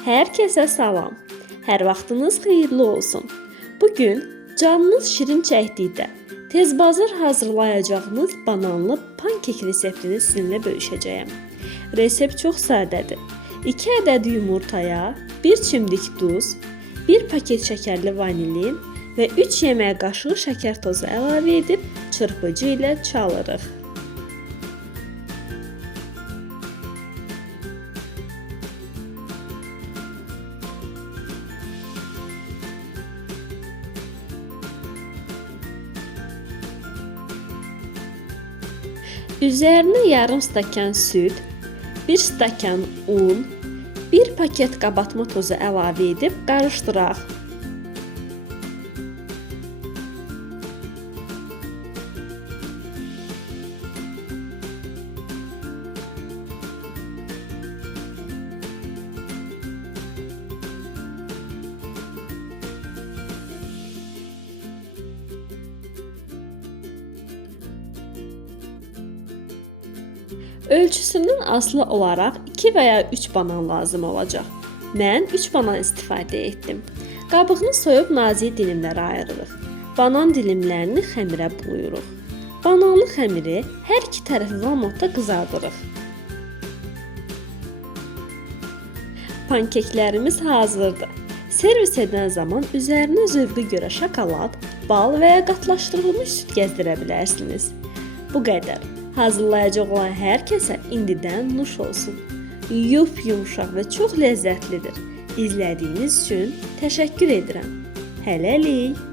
Hər kəsə salam. Hər vaxtınız xeyirli olsun. Bugün canınız şirin çəkdikdə tez bazar hazırlayacağınız bananlı pankek reseptini sizinlə bölüşəcəyəm. Resept çox sadədir. 2 ədəd yumurtaya 1 çimdik duz, 1 paket şəkərli vanilin və 3 yemək qaşığı şəkər tozu əlavə edib çırpıcı ilə çalırıq. Üzərinə yarım stakan süd, 1 stakan un, 1 paket qabartma tozu əlavə edib qarışdıraq. Ölçüsündən asılı olaraq 2 və ya 3 banan lazım olacaq. Mən 3 banan istifadə etdim. Qabığını soyub nazik dilimlərə ayırırıq. Banan dilimlərini xəmirə bulayırıq. Bananlı xəmiri hər iki tərəfi vanmodda qızardırıq. Pankeklərimiz hazırdır. Servis edən zaman üzərinə zövqə görə şokolad, bal və ya qatlaşdırılmış süd gəzdirə bilərsiniz. Bu qədər. Hazırlayacaq olan hər kəsə indidən nuş olsun. Yumşaq və çox ləzzətlidir. İzlədiyiniz üçün təşəkkür edirəm. Hələlik.